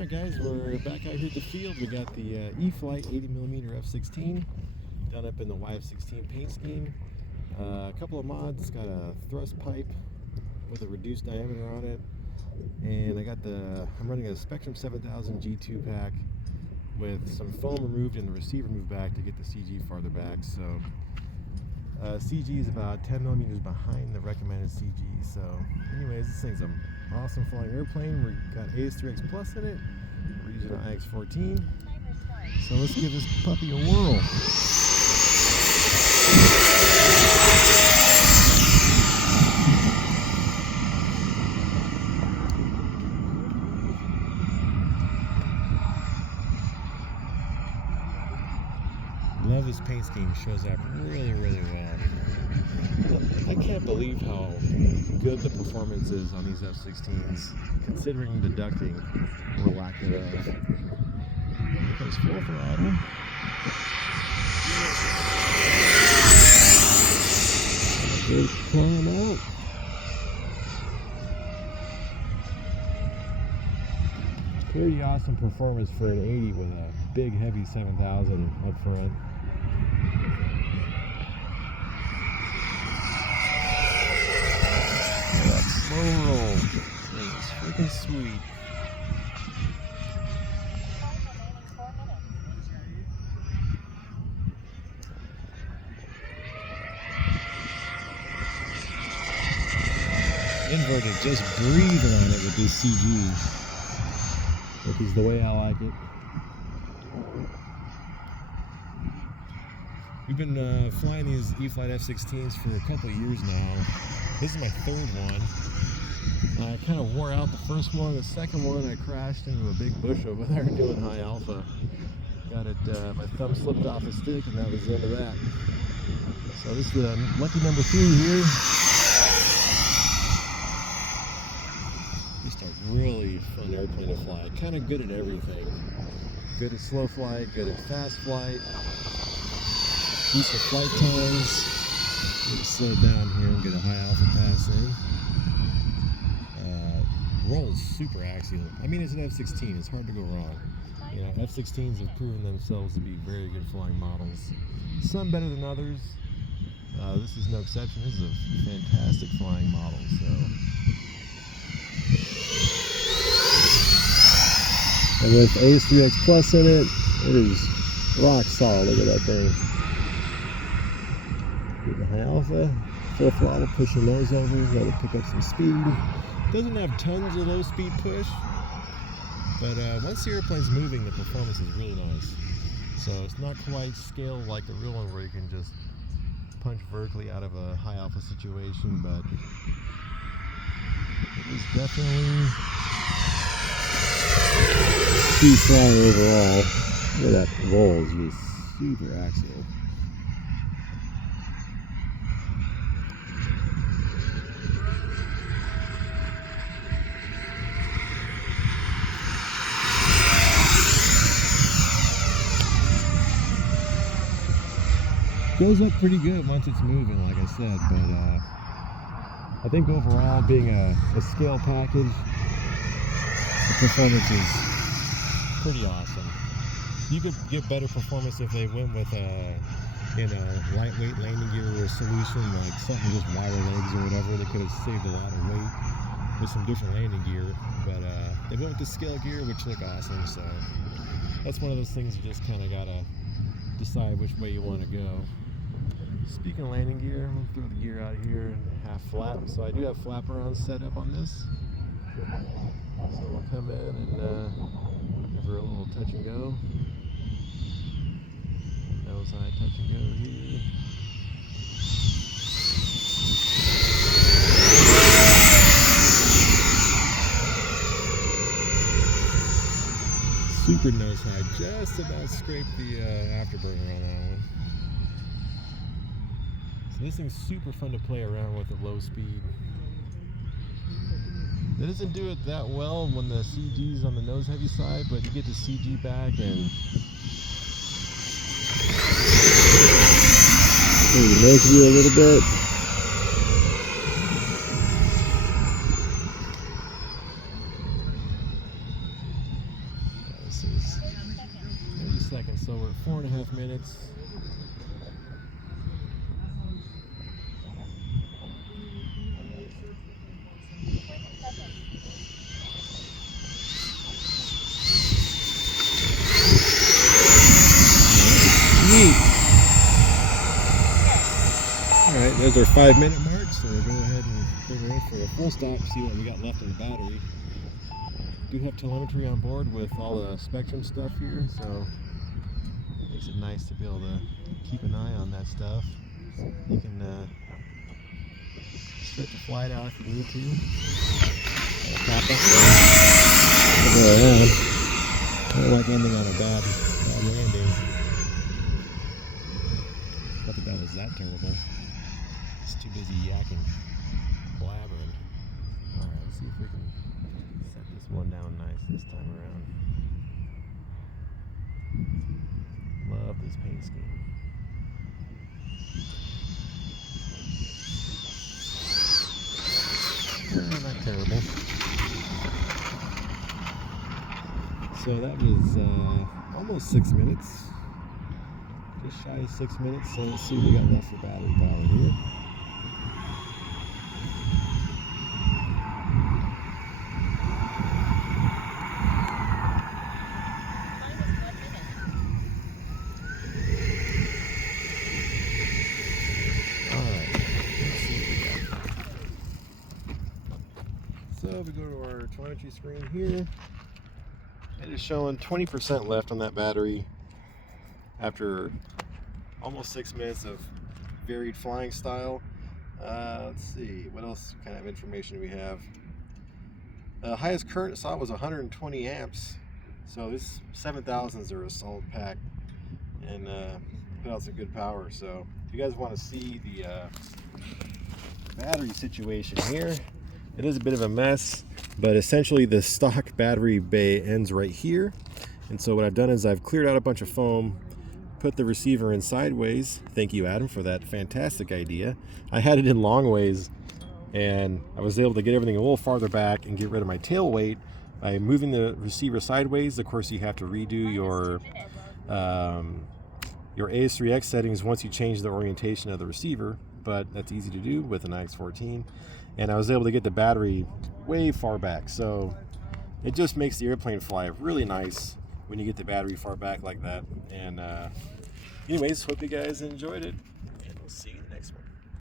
Alright guys, we're back out here at the field. We got the E-FLITE 80mm F-16 done up in the Y-F-16 paint scheme. A couple of mods. It's got a thrust pipe with a reduced diameter on it. And I'm running a Spectrum 7000 G2 pack with some foam removed and the receiver moved back to get the CG farther back. So CG is about 10mm behind the recommended CG. So anyways, this thing's an awesome flying airplane. We've got AS3X Plus in it. We're using an IX-14. So let's give this puppy a whirl. Love this paint scheme, shows up really well. I can't believe how good the performance is on these F-16s, considering the ducting or lack thereof. Here comes full throttle. Good climb out. Pretty awesome performance for an 80 with a big heavy 7000 up front. That slow roll is freaking sweet. Inverted, just breathe on it with this CG. Which is the way I like it. We've been flying these E-FLITE F-16s for a couple of years now. This is my third one. I kind of wore out the first one. The second one, I crashed into a big bush over there doing high alpha. Got it, my thumb slipped off the stick, and that was the end of that. So this is lucky number 3 here. Just a really fun airplane to fly. Kind of good at everything. Good at slow flight, good at fast flight. Decent flight times. I'm going to slow down here and get a high alpha pass in. Rolls super axial. I mean, it's an F-16. It's hard to go wrong. You know, F-16s have proven themselves to be very good flying models. Some better than others. This is no exception. This is a fantastic flying model. So. And with AS3X Plus in it, it is rock solid. Look at that thing. Getting high alpha, full throttle, pushing those over, let it pick up some speed. Doesn't have tons of low speed push, but once the airplane's moving, the performance is really nice. So it's not quite scaled like the real one where you can just punch vertically out of a high alpha situation, but it is definitely too strong overall. Look at that roll, is just super axial. Goes up pretty good once it's moving, like I said, but I think overall, being a scale package, the performance is pretty awesome. You could get better performance if they went with a lightweight landing gear solution, like something just wire legs or whatever. They could have saved a lot of weight with some different landing gear, but they went with the scale gear, which look awesome. So that's one of those things you just kind of gotta decide which way you want to go. Speaking of landing gear, I'm going to throw the gear out here and half flap. So I do have flaperons set up on this. So we'll come in and give her a little touch and go. Nose high touch and go here. Super nose high, just about scraped the afterburner on that one. So this thing's super fun to play around with at low speed. It doesn't do it that well when the CG's on the nose heavy side, but you get the CG back and maybe nose view a little bit. this is 30 seconds, so we're at 4.5 minutes. Alright, there's our 5-minute mark, so we'll go ahead and bring her in for a full stop, see what we got left in the battery. Do have telemetry on board with all the spectrum stuff here, so it makes it nice to be able to keep an eye on that stuff. You can stretch the flight out if you need to. Pop up. I don't like ending on a bad landing. Not that that was that terrible. It's too busy yakking, blabbering. Alright, let's see if we can set this one down nice this time around. Love this paint scheme. Not terrible. So that was almost 6 minutes. Just shy of 6 minutes. So let's see what we got left for battery power here. So if we go to our telemetry screen here, it is showing 20% left on that battery after almost 6 minutes of varied flying style. Let's see, what else kind of information do we have? The highest current saw was 120 amps, so this 7000s are a solid pack and put out some good power. So if you guys want to see the battery situation here, it is a bit of a mess, but essentially the stock battery bay ends right here. And so what I've done is I've cleared out a bunch of foam, put the receiver in sideways. Thank you, Adam, for that fantastic idea. I had it in long ways, and I was able to get everything a little farther back and get rid of my tail weight by moving the receiver sideways. Of course, you have to redo your AS3X settings once you change the orientation of the receiver, but that's easy to do with an IX-14. And I was able to get the battery way far back, so it just makes the airplane fly really nice when you get the battery far back like that. And anyways, hope you guys enjoyed it, and we'll see you